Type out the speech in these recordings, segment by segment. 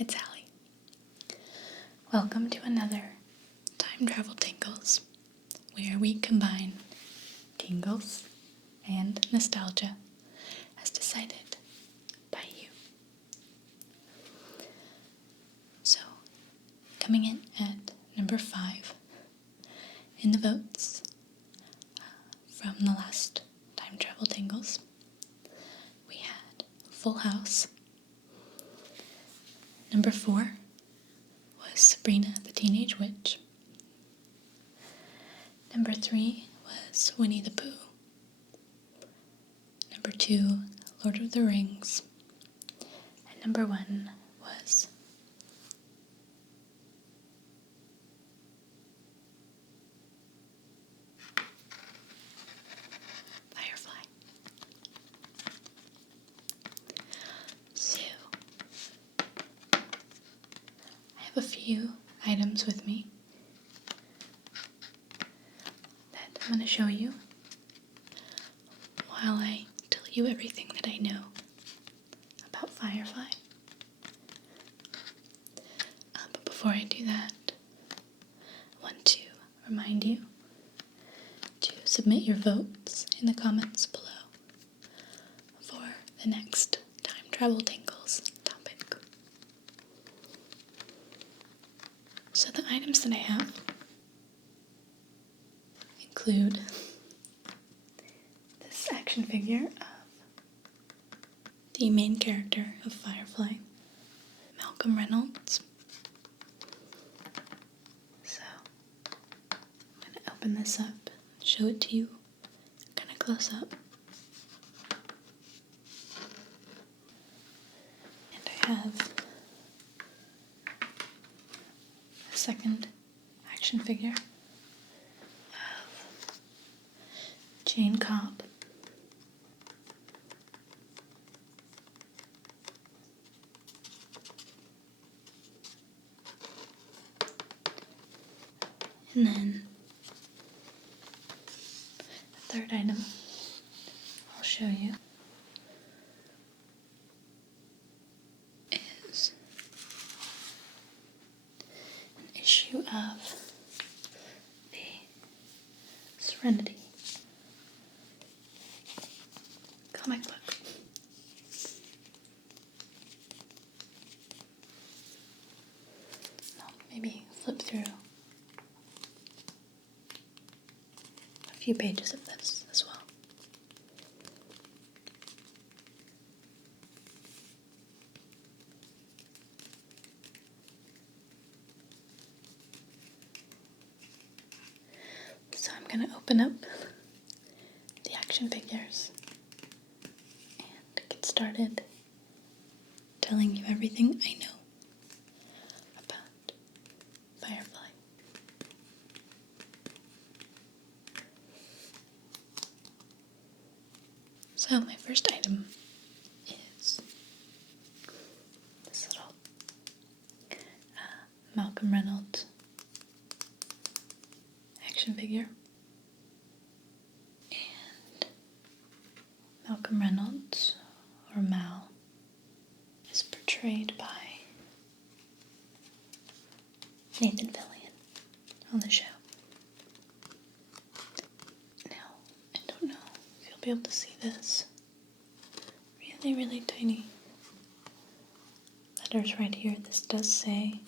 it's Allie. Welcome to another Time Travel Tingles, where we combine tingles and nostalgia as decided by you. So, coming in at number 5 in the votes from the last Time Travel Tingles, we had Full House. Number 4 was Sabrina the Teenage Witch. Number 3 was Winnie the Pooh. Number 2, Lord of the Rings. And number 1 was Firefly. So, I have a few items with me that I'm going to show you while I tell you everything that I know about Firefly. But before I do that, I want to remind you to submit your votes in the comments below for the next Time Travel Tingles topic. So the items that I have include this action figure of the main character of Firefly, Malcolm Reynolds. So I'm going to open this up and show it to you kind of close up. And I have a second action figure of Jane Cobb. And then the third item I'll show you is an issue of the Serenity comic book. I'll maybe flip through a few pages of this as well. So I'm going to open up the action figures and get started telling you everything I know about Firefly. So my first item is this little Malcolm Reynolds action figure. And Malcolm Reynolds, or Mal, is portrayed by Nathan Fillion on the show. Now, I don't know if you'll be able to see this. Really, really tiny letters right here. This does say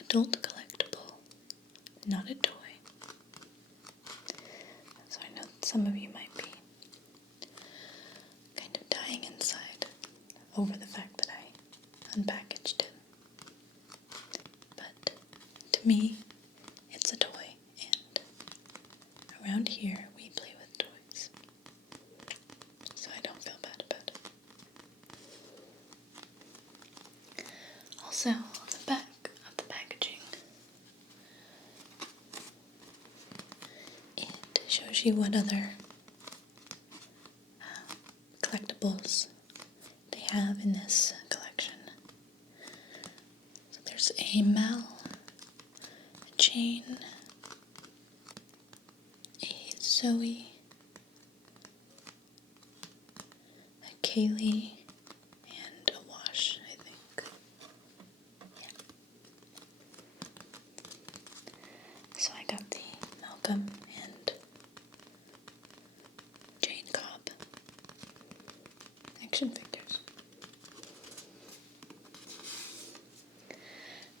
adult collectible, not a toy. So I know that some of you might be kind of dying inside over the fact that I unpackaged it. But to me, it's a toy, and around here we play with toys. So I don't feel bad about it. Also, on the back of the packaging, it shows you what other collectibles they have in this collection. So there's a Mal, a Jane, a Zoe, a Kaylee, and a Wash, I think. Gotham and Jane Cobb action figures.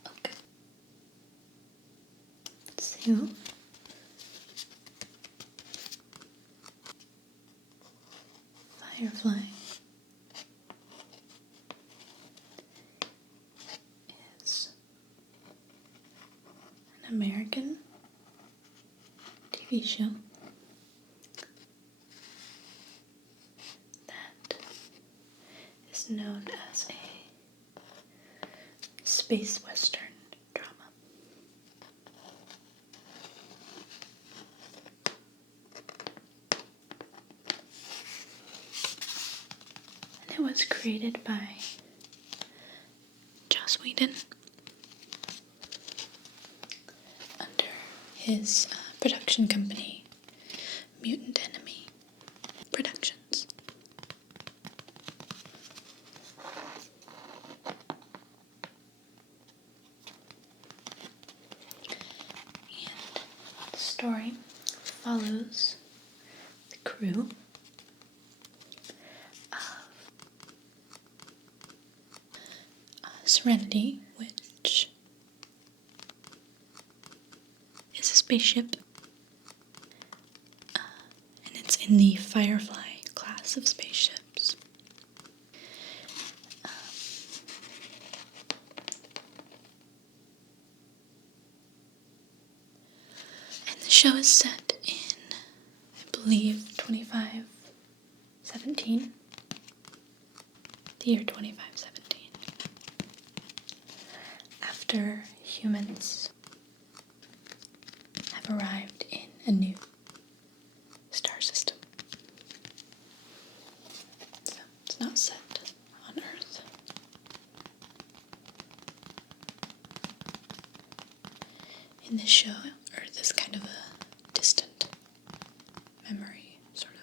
Okay. Let's see. Firefly is an American TV show that is known as a space western drama. And it was created by Joss Whedon under his production company, Mutant Enemy Productions. And the story follows the crew of Serenity, which is a spaceship, and it's in the Firefly class of spaceships. And the show is set in, I believe, 2517. The year 2517. After humans have arrived in a new star system. So it's not set on Earth. In this show, Earth is kind of a distant memory, sort of.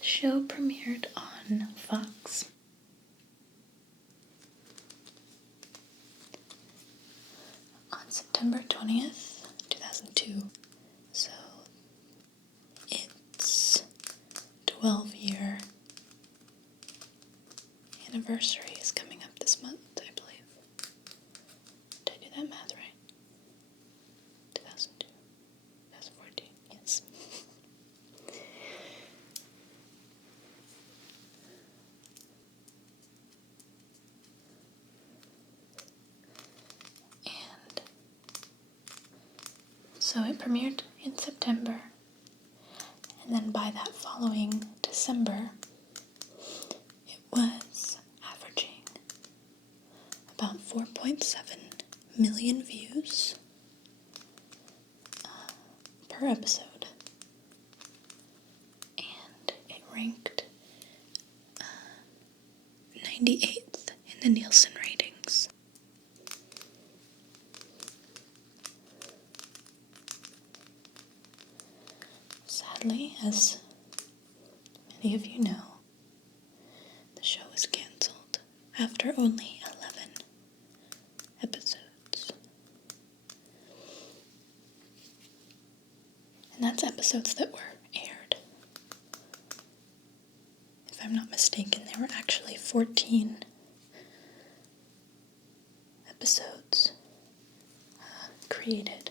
The show premiered on Fox on September 20th, 2002. So its 12-year anniversary is coming up this month, I believe. Did I do that math right? 2002, 2014, yes. And so it premiered in September, and then by that following December, it was averaging about 4.7 million views per episode, and it ranked 98th in the Nielsen ratings. Sadly, as many of you know, the show was canceled after only 11 episodes. And that's episodes that were aired. If I'm not mistaken, there were actually 14 episodes created,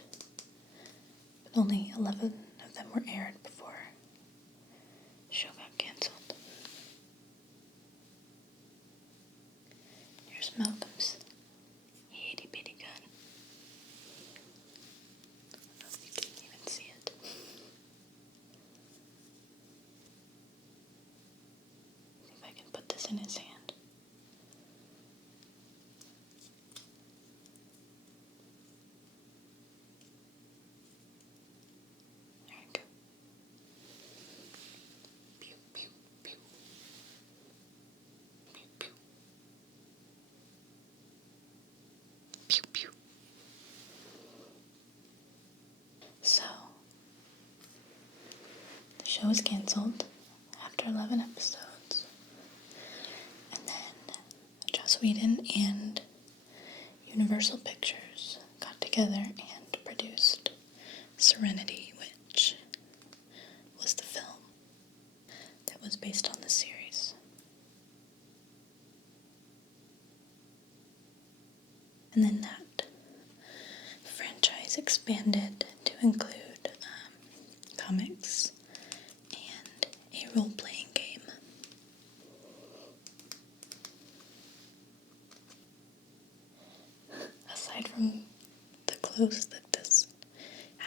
but only 11 of them were aired before the show got canceled. Here's Malcolm's itty bitty gun. I don't know if you can even see it. See if I can put this in his hand. There you go. Pew, pew, pew. Pew, pew. Pew, pew. So, show was canceled after 11 episodes. And then Joss Whedon and Universal Pictures got together and produced Serenity, which was the film that was based on the series. And then that franchise expanded to include comics and a role-playing game. Aside from the clothes that this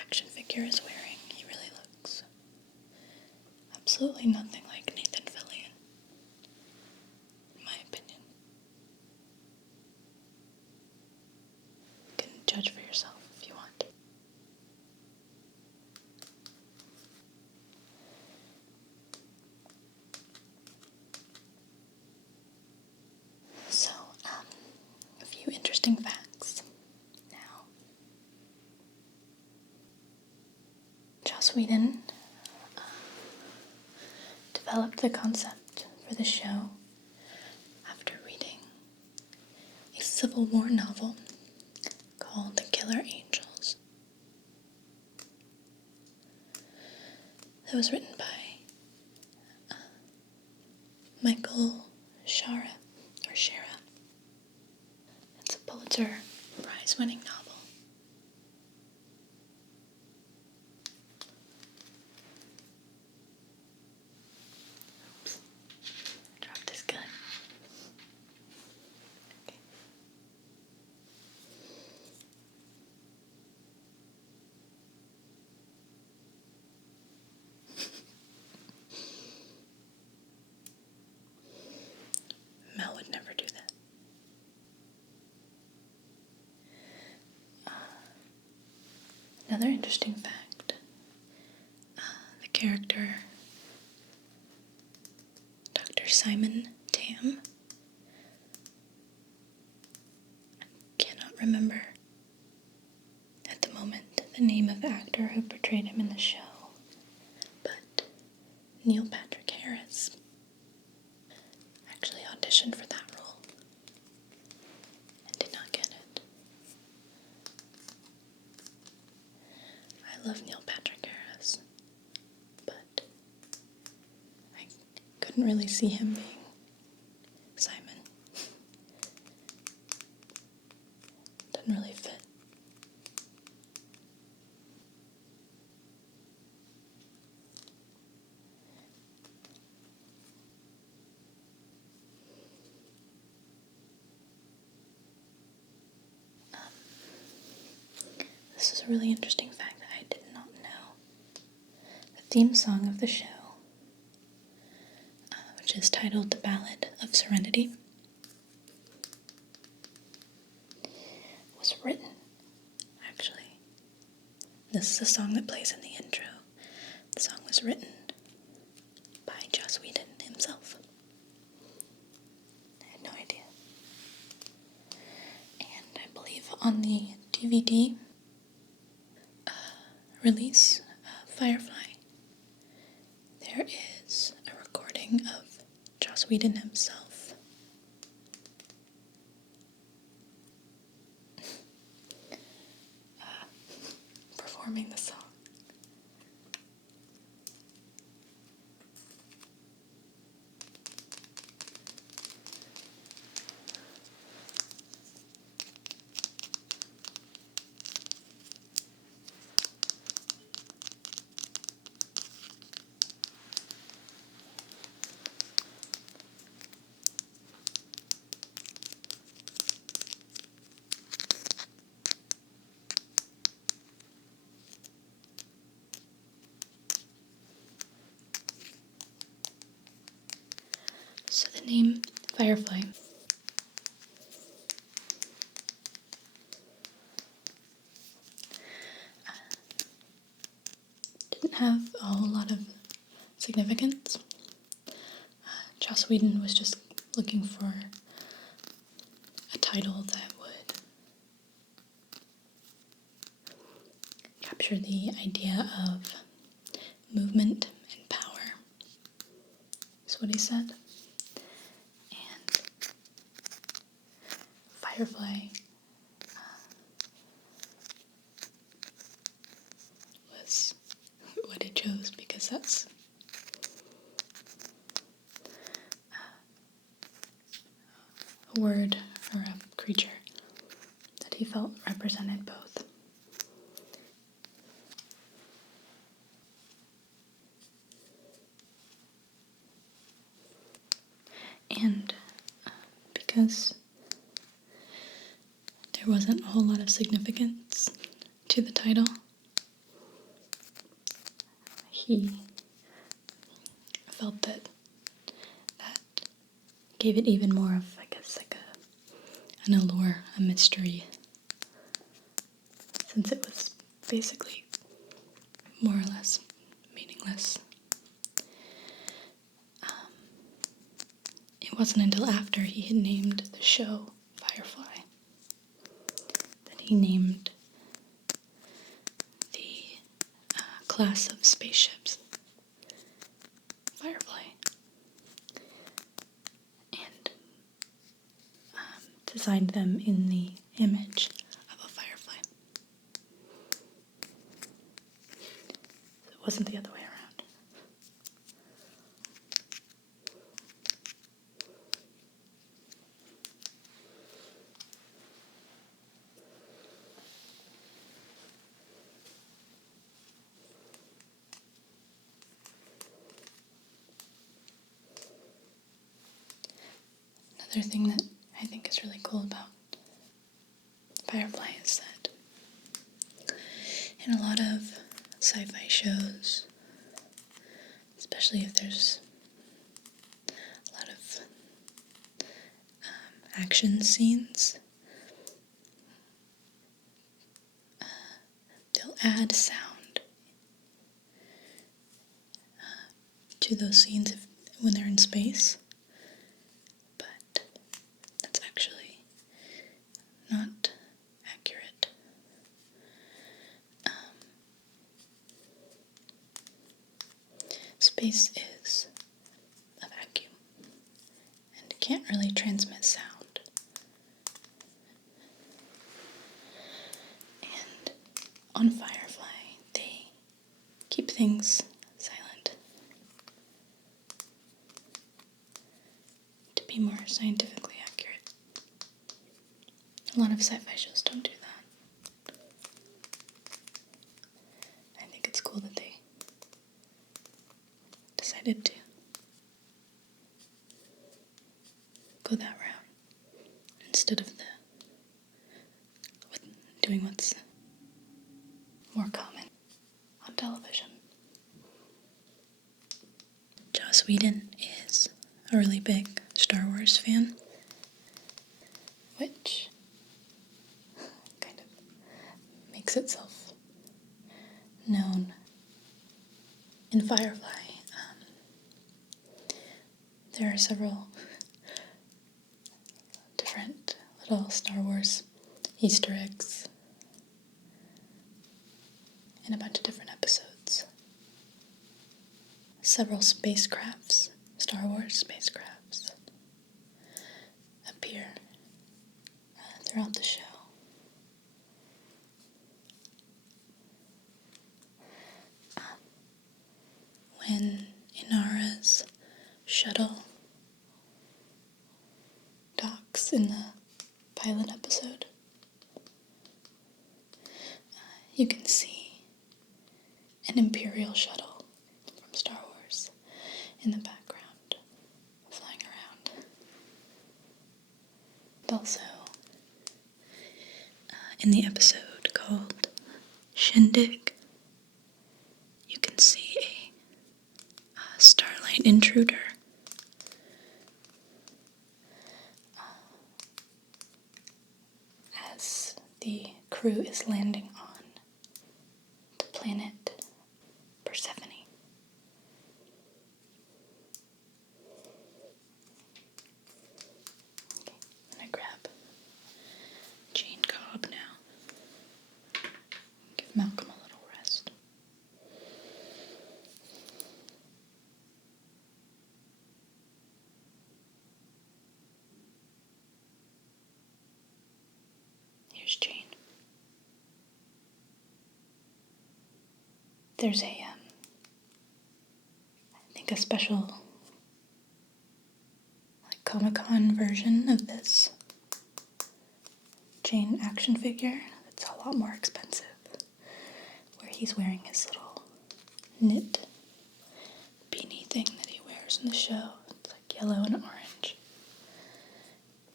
action figure is wearing, he really looks absolutely nothing like Nathan Fillion, in my opinion. You can judge for yourself if you want. So, a few interesting facts now. Joss Whedon developed the concept for the show after reading a Civil War novel called The Killer Angels. That was written by Michael Shara. It's a Pulitzer Prize-winning novel. Oops. Dropped this gun. Okay. Mel would never do that. Another interesting fact, the character Dr. Simon Tam, I cannot remember at the moment the name of the actor who portrayed him in the show, but Neil Patrick Harris actually auditioned for that role and did not get it. I love Neil Patrick Harris, but I couldn't really see him being Simon. Doesn't really fit. This is a really interesting fact that I did not know. The theme song of the show, which is titled The Ballad of Serenity, was written, actually. This is the song that plays in the intro. The song was written by Joss Whedon himself. I had no idea. And I believe on the DVD release of Firefly, there is a recording of Joss Whedon himself performing the song. So the name Firefly didn't have a whole lot of significance. Joss Whedon was just looking for a title that would capture the idea of movement and power. is what he said. And Firefly was what he chose because that's a word or a creature that he felt represented both. And because there wasn't a whole lot of significance to the title, he felt that gave it even more of, I guess, like an allure, a mystery, since it was basically more or less meaningless. It wasn't until after he had named the show Firefly that he named the class of spaceships Firefly, and designed them in the image of a firefly. So it wasn't the other way around. Another thing that I think is really cool about Firefly is that in a lot of sci-fi shows, especially if there's a lot of action scenes, they'll add sound to those scenes when they're in space, but that's actually not accurate. Space is a vacuum and can't really transmit sound. And on Firefly, they keep things silent to be more scientifically accurate. A lot of sci-fi shows don't do that. I think it's cool that they decided to go that route instead of doing what's more common on television. Joss Whedon is a really big Star Wars fan, which kind of makes itself known in Firefly. There are several different little Star Wars Easter eggs in a bunch of different episodes. Several spacecrafts, Star Wars spacecrafts, appear throughout the show. When Inara's shuttle docks in the pilot episode, you can see an Imperial shuttle from Star Wars in the background, flying around. Also, in the episode called Shindig, you can see a starlight intruder as the crew is landing on the planet Persephone. Okay, I'm gonna grab Jane Cobb now. Give Malcolm a little rest. there's I think a special Comic-Con version of this Jane action figure. It's a lot more expensive, where he's wearing his little knit beanie thing that he wears in the show. It's yellow and orange.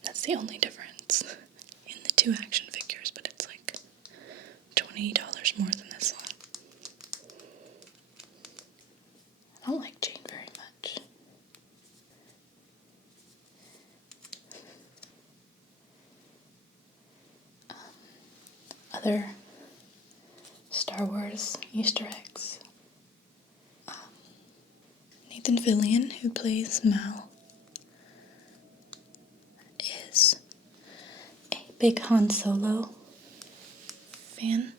That's the only difference in the two action figures, but it's $20 more than this one. I don't like Jane very much. Other Star Wars Easter eggs. Nathan Fillion, who plays Mal, is a big Han Solo fan,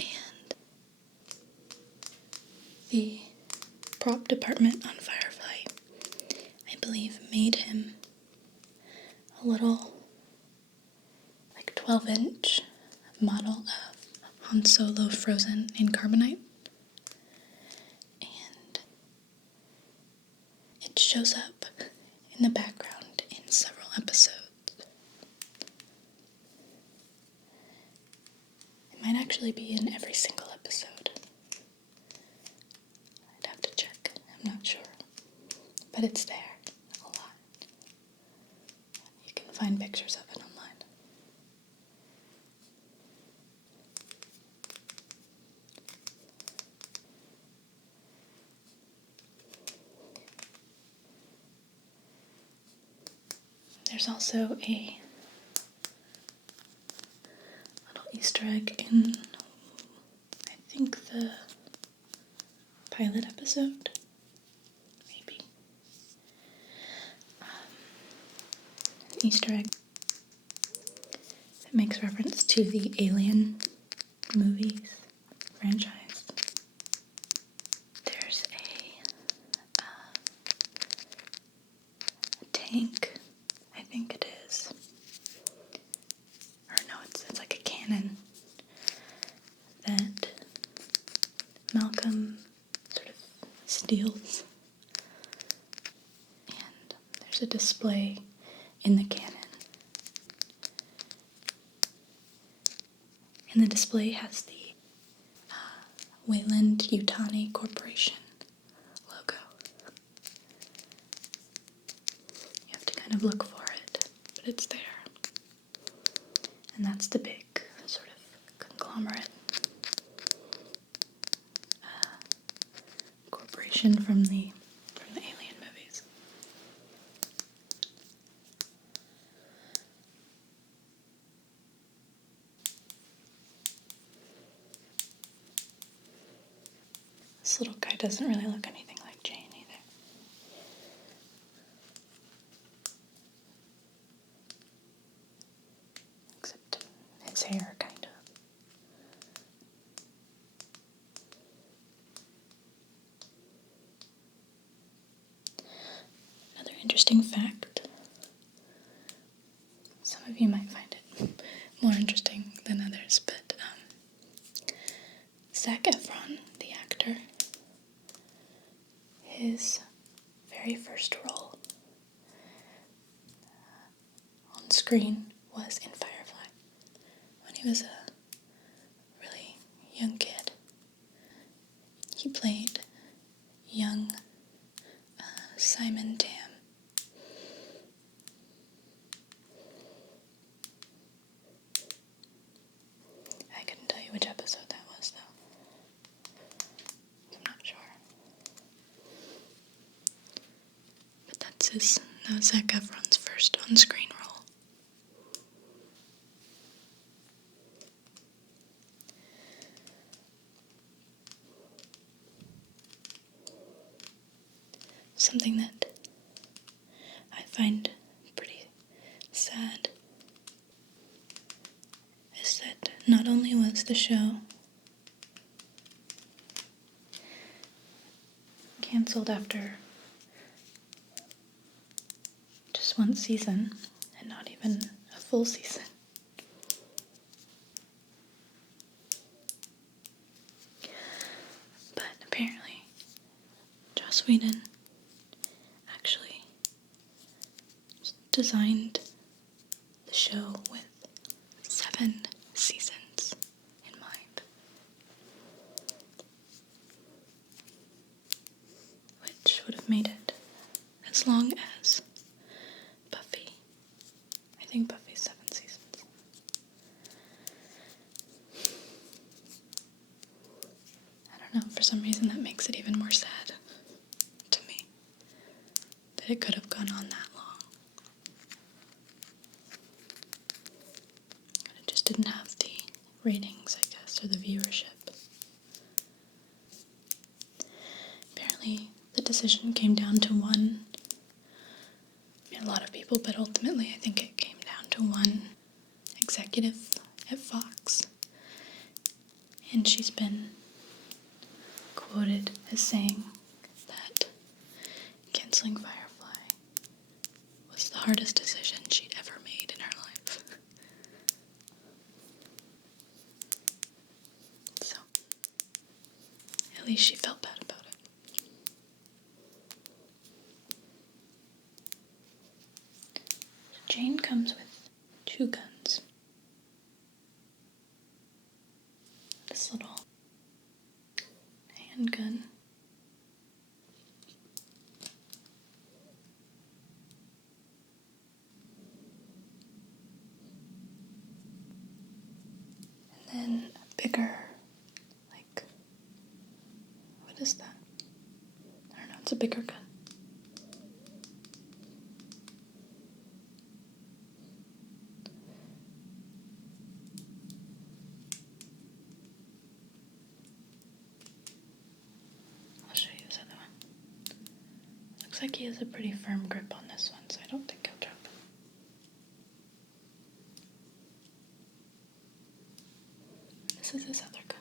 and the prop department on Firefly, I believe, made him a little 12-inch model of Han Solo frozen in carbonite, and it shows up in the background in several episodes. It might actually be in every single episode. I'd have to check, I'm not sure, but it's there a lot. You can find pictures of it online. There's also a little Easter egg in, I think, the pilot episode, maybe. An Easter egg that makes reference to the Alien movies franchise. There's a tank, I think it is. Or no, it's like a cannon that Malcolm sort of steals. And there's a display in the cannon. And the display has the Weyland-Yutani Corporation logo. You have to kind of look for it, but it's there. And that's the big sort of conglomerate corporation from the Alien movies. This little guy doesn't really look anything like Jane either. Except his hair, kind of. Another interesting fact, some of you might find it more interesting than others, but Zac Efron, the actor, his very first role on screen was in Firefly, when he was a really young kid. He played young Simon Tam. I couldn't tell you which episode that was, though. I'm not sure. But that was Zac Efron's first on-screen role. Something that I find pretty sad is that not only was the show canceled after just one season, and not even a full season, Joss Whedon actually designed the show with 7 seasons in mind, which would have made it as long as Buffy. I think Buffy's 7 seasons. I don't know, for some reason that makes it even more sad to me that it could have gone on that long. And it just didn't have the ratings, I guess, or the viewership. Apparently, the decision came down to one. I mean, a lot of people, but ultimately I think it came down to one executive at Fox. And she's been quoted as saying that canceling Firefly was the hardest decision she'd ever made in her life. So, at least she felt bad about it. Jane comes with 2 guns. This little handgun. And then a bigger, like, what is that? I don't know, it's a bigger gun. I'll show you this other one. Looks like he has a pretty firm grip on this one, so I don't think he'll drop it. This is his other gun.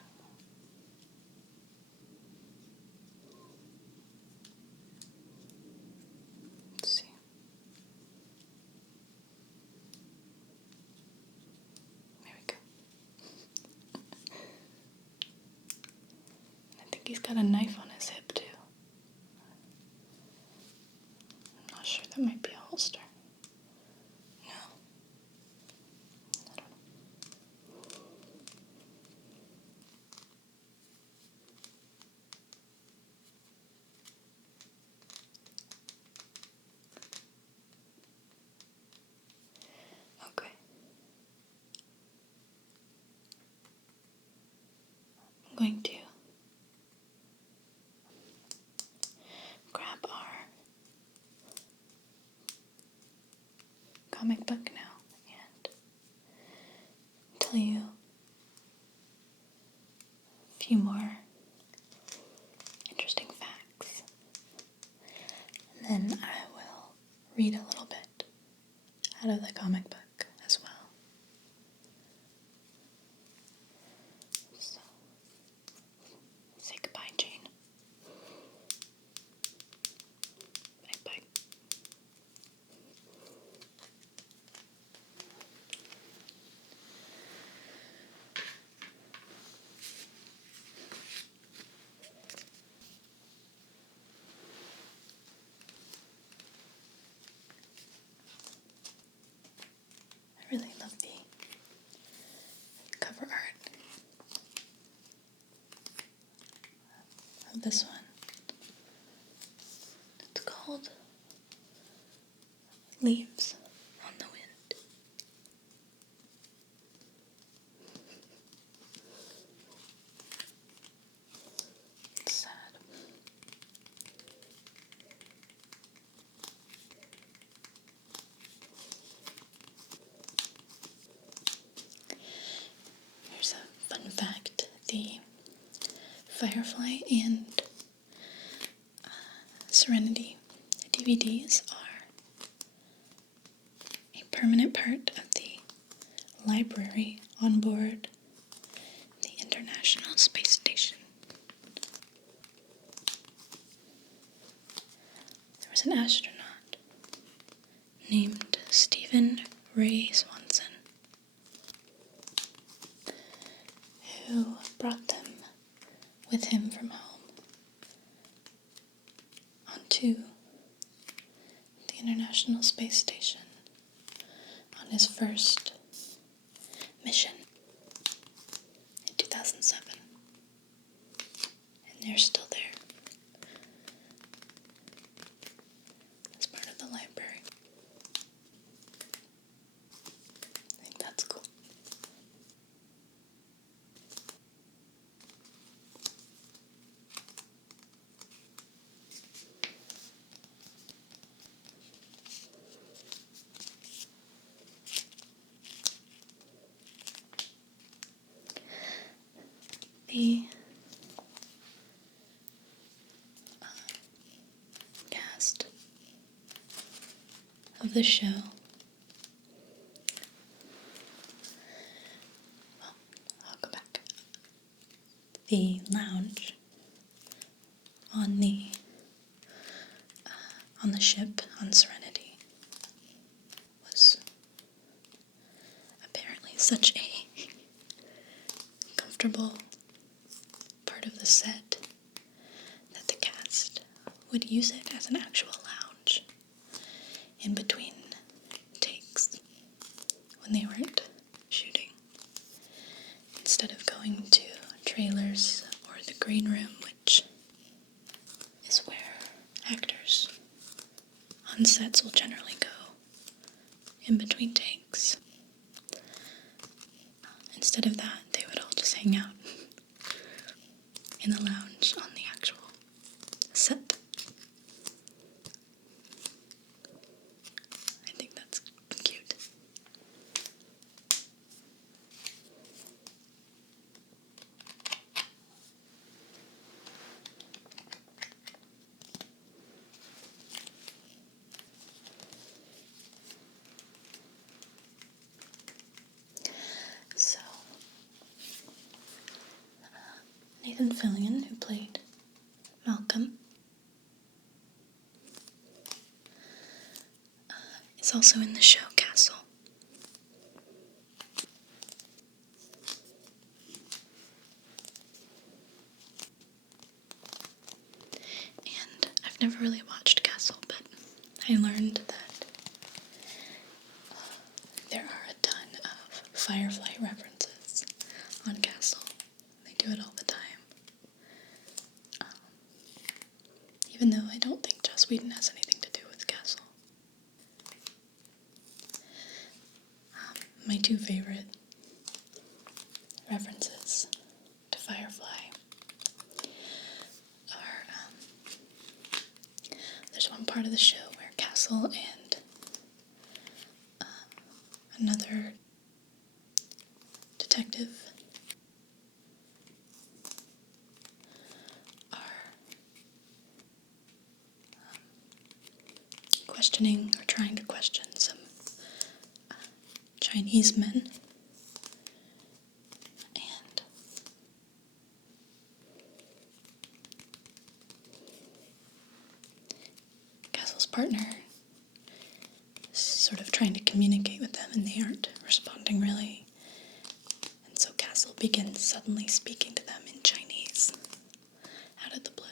Let's see. There we go. I think he's got a knife on his hip too. I'm not sure, that might be a holster. No. I don't know. Okay. I'm going to grab our comic book now and tell you a few more interesting facts. And then I will read a little bit out of the comic book as well. So, say goodbye, Jane. Bye-bye. I really love the cover art of this one. It's called Leaves on the Wind. It's sad. Here's a fun fact. The Firefly and Serenity DVDs are a permanent part of the library on board the International Space Station. There was an astronaut named Stephen Ray Swanson who brought them with him from home to the International Space Station on his first mission in 2007. And they're still there as part of the library. I think that's cool. The cast of the show, well, I'll go back. The lounge on the ship on Serenity was apparently such a comfortable part of the set that the cast would use it as an actual lounge in between takes when they weren't shooting, instead of going to trailers or the green room, which is where actors on sets will generally go in between takes. Instead of that, they would all just hang out in the lounge on the actual set. I think that's cute. So, Nathan Fillion, who played Malcolm, is also in the show Castle. And I've never really watched Castle, but I learned that there are a ton of Firefly references on Castle. They do it all the time. Even though I don't think Joss Whedon has anything to do with Castle. My two favorite references to Firefly are, there's one part of the show where Castle and another detective are questioning or trying to question some Chinese men, and Castle's partner is sort of trying to communicate with them, and they aren't responding really, and so Castle begins suddenly speaking to them in Chinese out of the blue.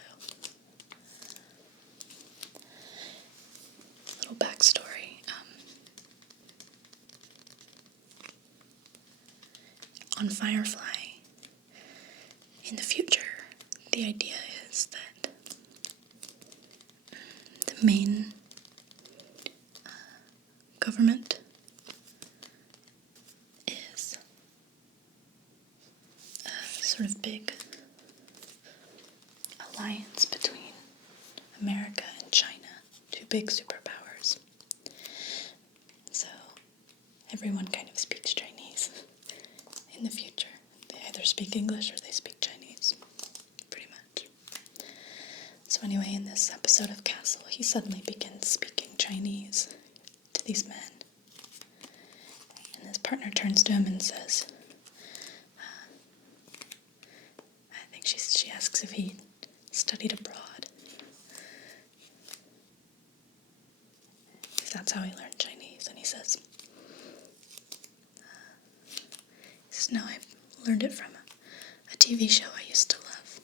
Little backstory. On Firefly, in the future, the idea is that the main government is a sort of big alliance between America and China, two big superpowers. So everyone kind of speaks Chinese in the future. They either speak English or they speak Chinese, pretty much. So anyway, in this episode of Castle, he suddenly begins speaking Chinese to these men. And his partner turns to him and says, I think she asks if he studied abroad. Because that's how he learned Chinese. And he says, no, I learned it from a TV show I used to love.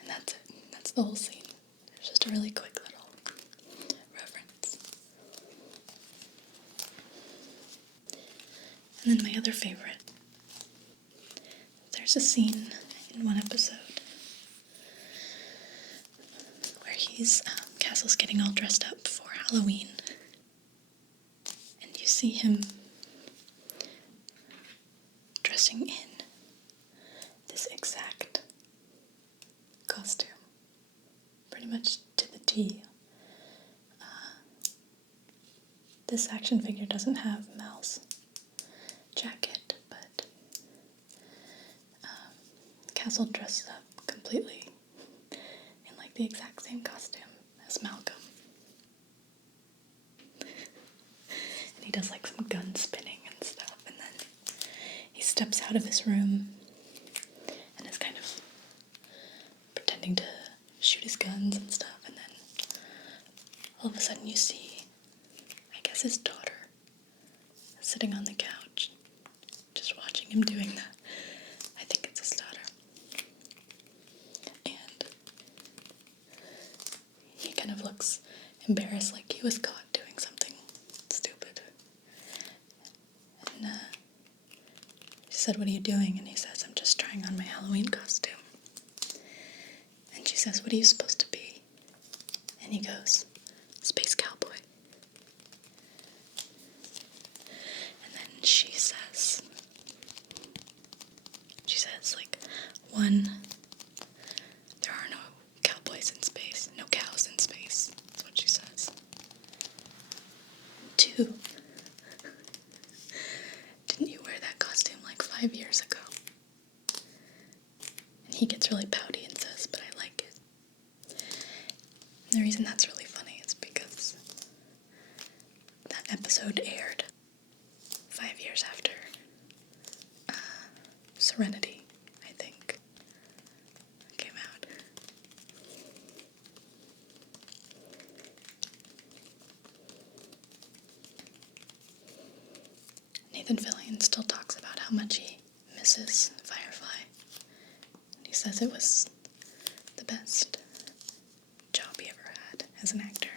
And that's it. the whole scene. It's just a really quick little reference. And then my other favorite. There's a scene in one episode where Castle's getting all dressed up for Halloween. And you see him dressing in this exact costume, pretty much to the T. This action figure doesn't have Mal's jacket, but Castle dresses up completely in like the exact same costume as Malcolm. And he does like some gun spinning and stuff, and then he steps out of his room and is kind of pretending to shoot his guns and stuff, and then all of a sudden you see, I guess, his daughter sitting on the couch, just watching him doing that. I think it's his daughter. And he kind of looks embarrassed, like he was caught doing something stupid. And she said, "What are you doing?" And he says, "I'm just trying on my Halloween costume." And she says, "What are you supposed to be?" And he goes, "Space cowboy." And then she says, like, one, there are no cowboys in space, no cows in space. That's what she says. Two, didn't you wear that costume like 5 years ago? And he gets really pouty and says, "But I like it." And the reason that's really funny is because that episode aired 5 years after Serenity, I think, came out. Nathan Fillion still talks about how much he misses Firefly. And he says it was the best job he ever had as an actor.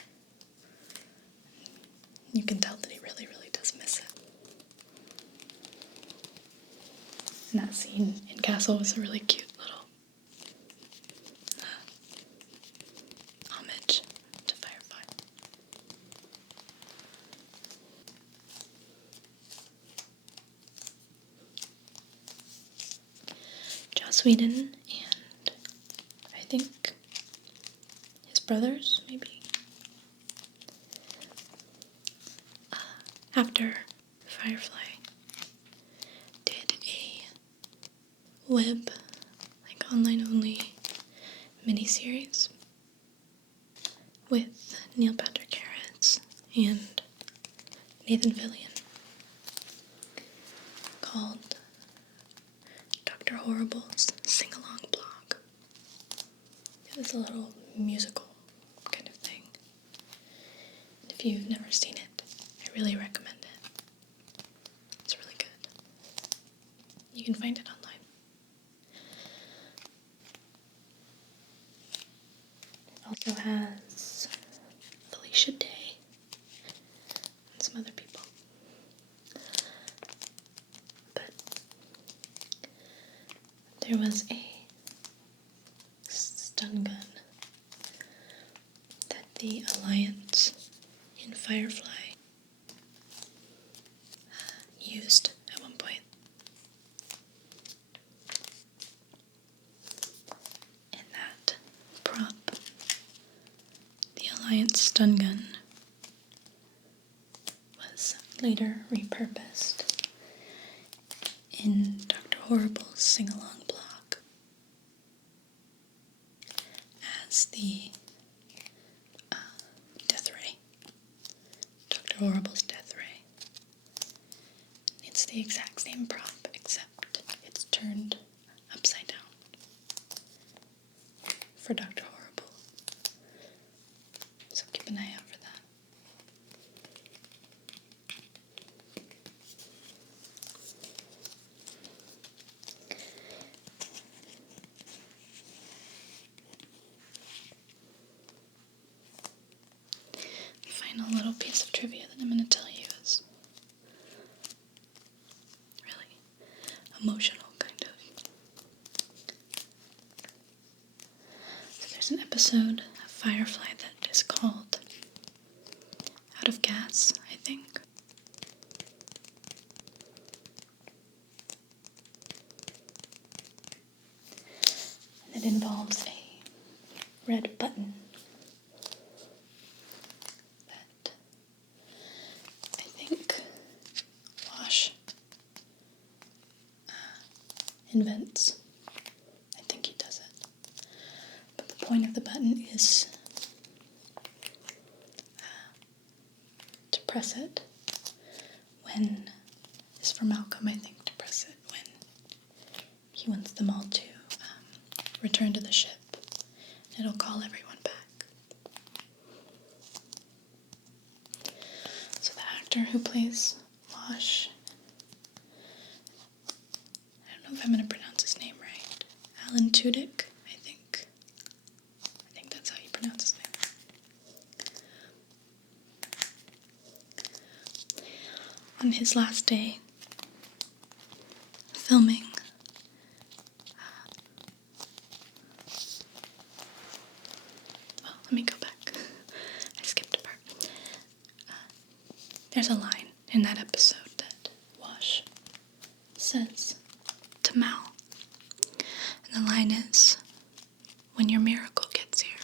You can tell that he really, really does miss it. And that scene in Castle was a really cute little homage to Firefly. Joss Whedon and I think his brothers, maybe, after Firefly, did a web, like online only miniseries with Neil Patrick Harris and Nathan Fillion called Dr. Horrible's Sing-Along Blog. It was a little musical kind of thing. And if you've never seen it, I really recommend it. It's really good. You can find it online. It also has Felicia Day and some other people. But there was a stun gun that the Alliance in Firefly used at one point. And that prop, the Alliance stun gun, was later repurposed in Dr. Horrible's Sing-Along Blog as the Death Ray. Dr. Horrible's Death Ray. It's the exact same prop, except it's turned upside down for Dr. Horrible. So keep an eye out for that. emotional, kind of. So there's an episode of Firefly that is called Out of Gas, I think. And it involves a red button that I think Wash invents. I think he does it. But the point of the button is to press it when, is for Malcolm, I think, to press it when he wants them all to return to the ship. It'll call everyone back. So the actor who plays Wash, I don't know if I'm going to pronounce his name right. Alan Tudyk, I think. I think that's how you pronounce his name. On his last day filming, let me go back. I skipped a part. There's a line in that episode that Wash says to Mal. And the line is, "When your miracle gets here,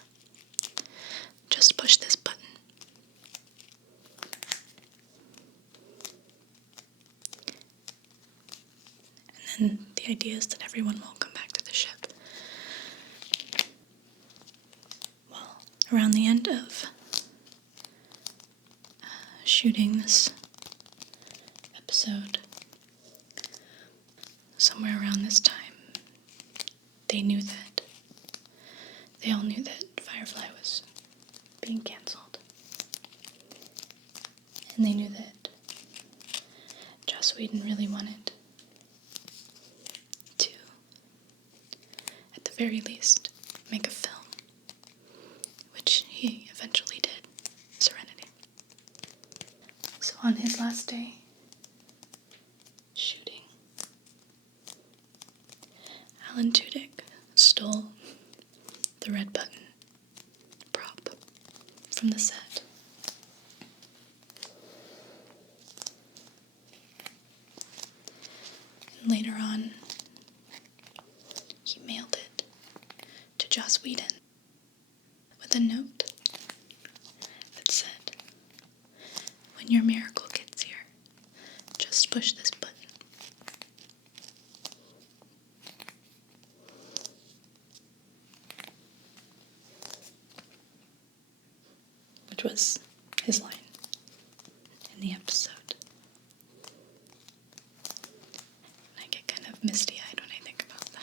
just push this button." And then the idea is that everyone will come back to the ship. Well, around the end of shooting this episode, somewhere around this time, they all knew that Firefly was being canceled. And they knew that Joss Whedon really wanted to, at the very least, make a film, which he eventually did, Serenity. So on his last day shooting, Alan Tudyk stole the red button prop from the set. And later on, he mailed it to Joss Whedon with a note that said, "When your miracle gets here, just push this button." Which was his line in the episode. And I get kind of misty-eyed when I think about that.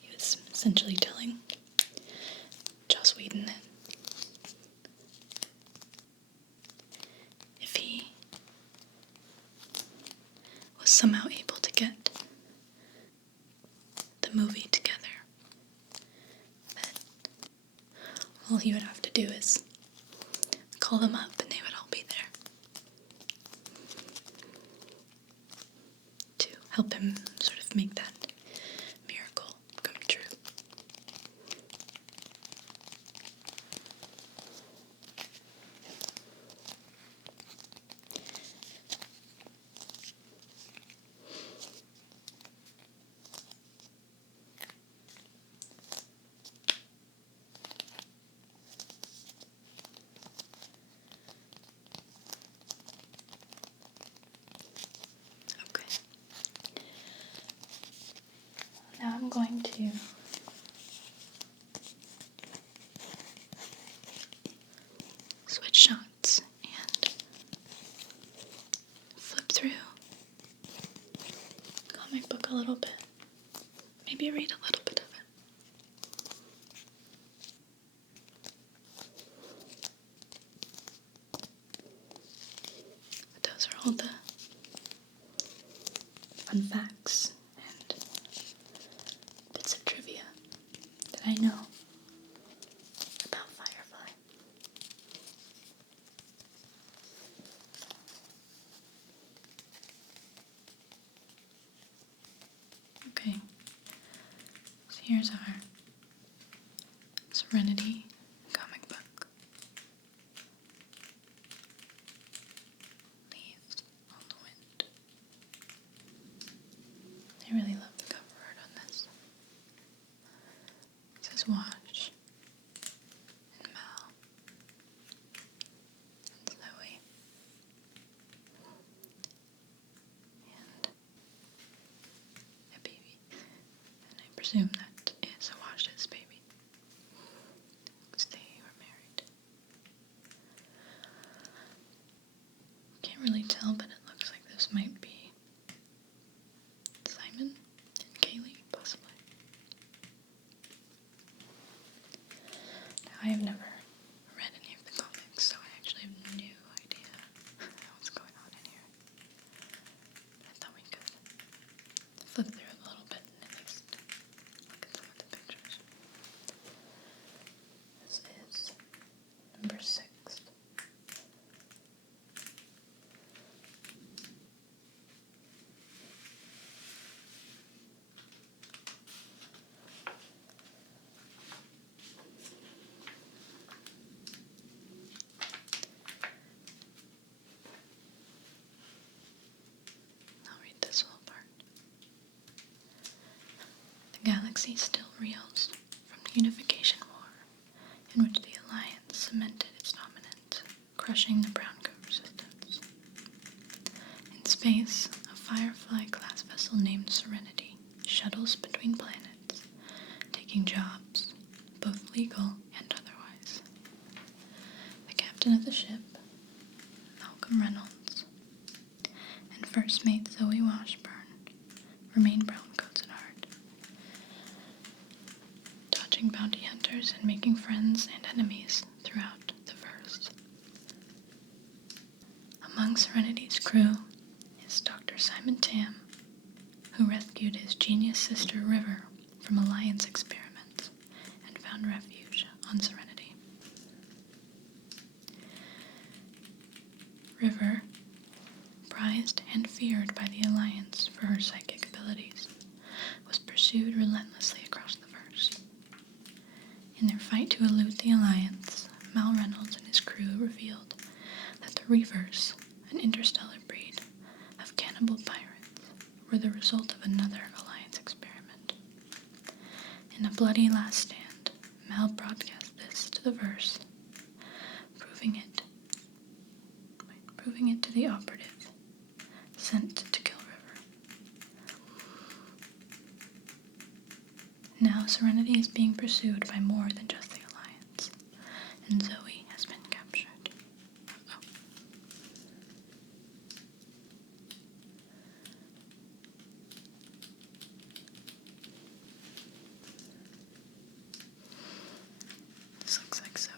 He was essentially telling Joss Whedon that if he was somehow able to get the movie together, then all he would have to do is call them up and they would all be there to help him sort of make that miracle come true. Now I'm going to switch shots and flip through comic book a little bit. Maybe read a little bit of it. But those are all the fun facts and bits of trivia that I know about Firefly. here's our Serenity comic book. Leaves on the wind. I really love the cover art on this. It says Wash and Mal and Zoe and a baby. And I presume that is Wash's baby. Because they were married. Can't really tell, but it looks like this might be Simon and Kaylee, possibly. Now, I have never read any of the comics, so I actually have no idea what's going on in here. But I thought we could flip through it a little bit and at least look at some of the pictures. This is number 6. I'll read this whole part. The galaxy still reels from the unification war, in which the Alliance cemented its dominance, crushing the brown coat resistance. In space, a Firefly-class vessel named Serenity shuttles between planets, taking jobs, both legal and otherwise. The captain of the ship, Malcolm Reynolds, and first mate Zoe Washburn remain browncoats at heart, dodging bounty hunters and making friends and enemies throughout the verse. Among Serenity's crew is Dr. Simon Tam, who rescued his genius sister River from Alliance experiments and found refuge on Serenity. River, prized and feared by the Alliance for her psychic abilities, was pursued relentlessly across the verse. In their fight to elude the Alliance, Mal Reynolds and his crew revealed that the Reavers, an interstellar breed of cannibal pirates, were the result of another Alliance experiment. In a bloody last stand, Mal broadcast this to the verse, proving it to the operative sent to kill River. Now Serenity is being pursued by more than just the Alliance, and Zoe has been captured. Uh-oh. This looks like Zoe.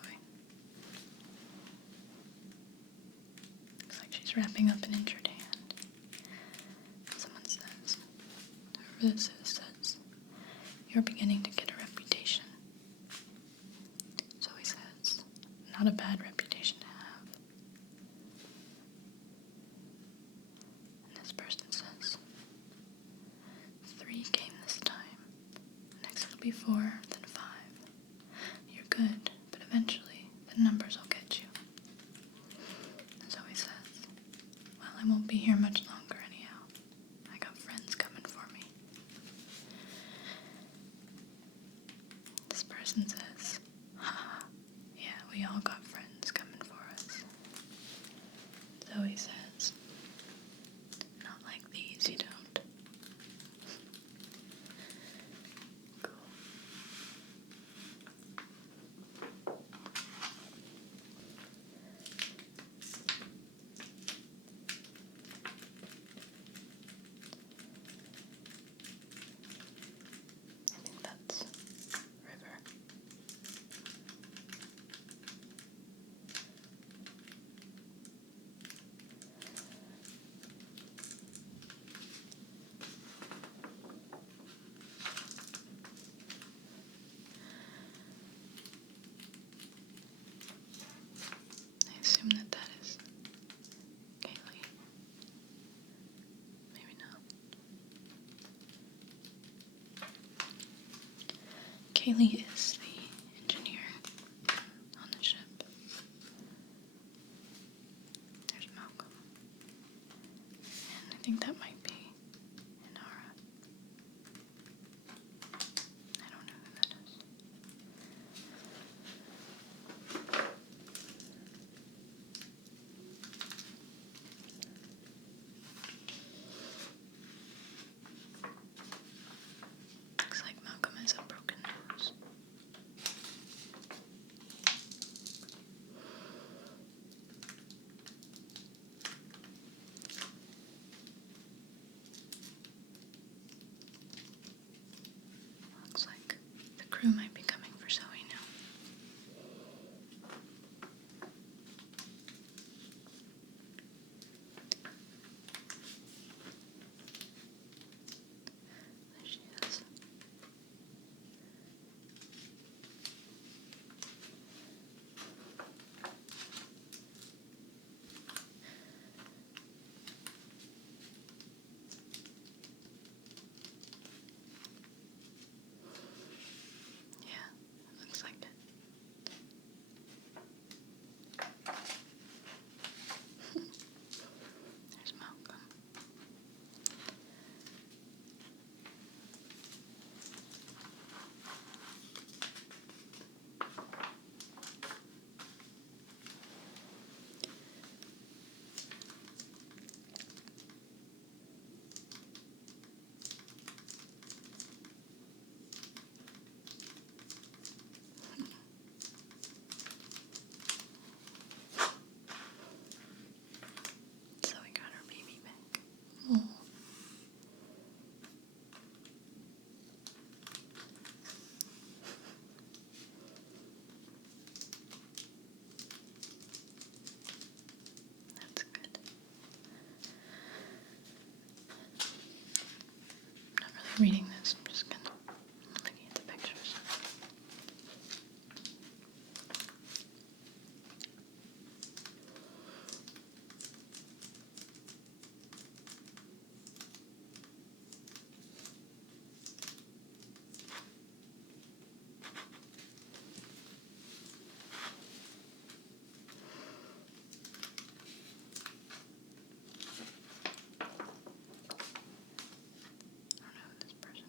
Looks like she's wrapping up an injured hand. Someone says, whoever this is says, "You're beginning to get a reputation." Zoe says, "Not a bad reputation to have." And this person says, "3 came this time. Next it'll be 4, then 5. You're good, but eventually the numbers will get you." And Zoe says, "Well, I won't be here much longer anyhow. I got friends coming for me." This person says, "Haha, yeah, we all got friends coming for us." Zoe says, "Not like these, you don't." Cool. I think that's River. Haley is the engineer on the ship. There's Malcolm. And I think that might be Inara. I don't know who that is. Looks like Malcolm has a broken nose. Looks like the crew might be coming for Zoe now. There she is. Yeah, looks like it. There's Malcolm. Zoe got her baby back. Oh. That's good. I'm not really reading this, I'm just kind of looking at the pictures. I don't know who this person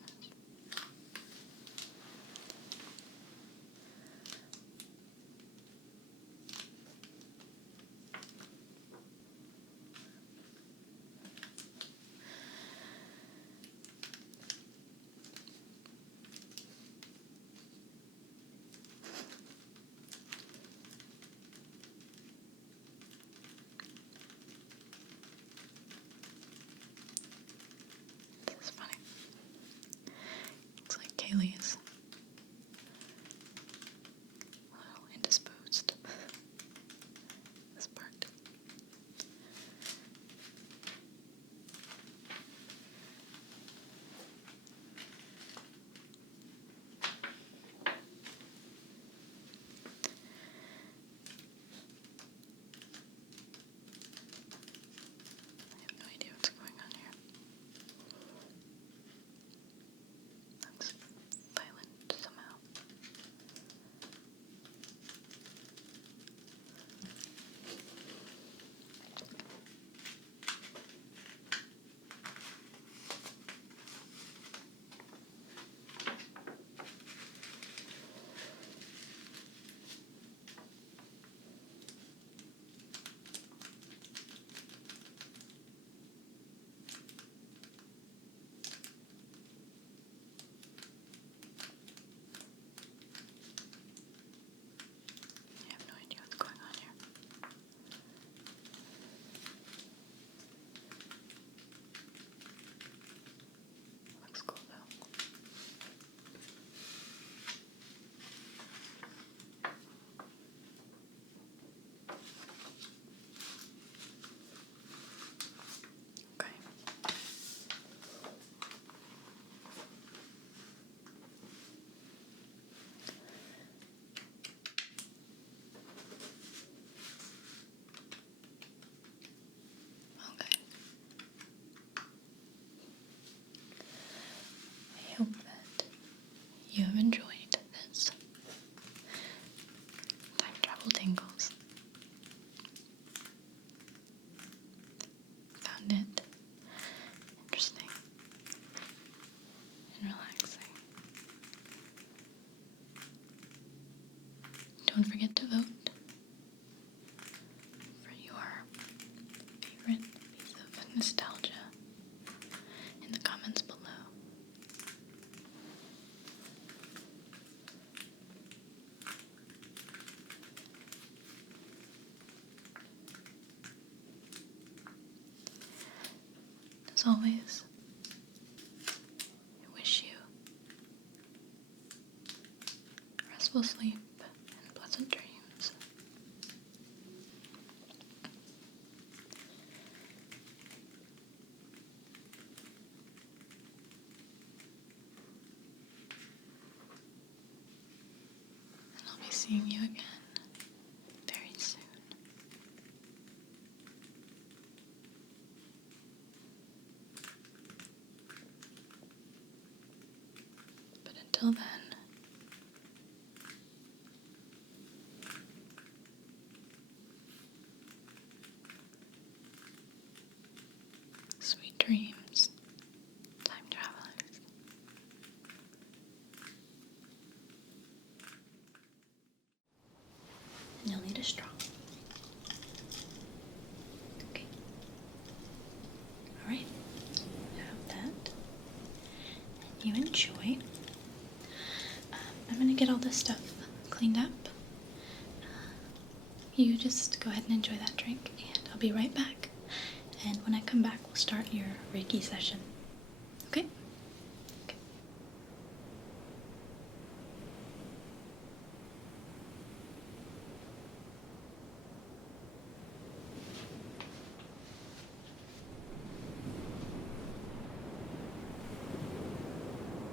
beautiful tingles. Found it interesting and relaxing. Don't forget to vote for your favorite piece of nostalgia in the comments below. As always, I wish you restful sleep and pleasant dreams. And I'll be seeing you again very soon. But until then, sweet dreams, time travelers. And you'll need a straw. Okay. Alright. Have that. And you enjoy. I'm gonna get all this stuff cleaned up. You just go ahead and enjoy that drink, and I'll be right back. And when I come back, we'll start your Reiki session. Okay?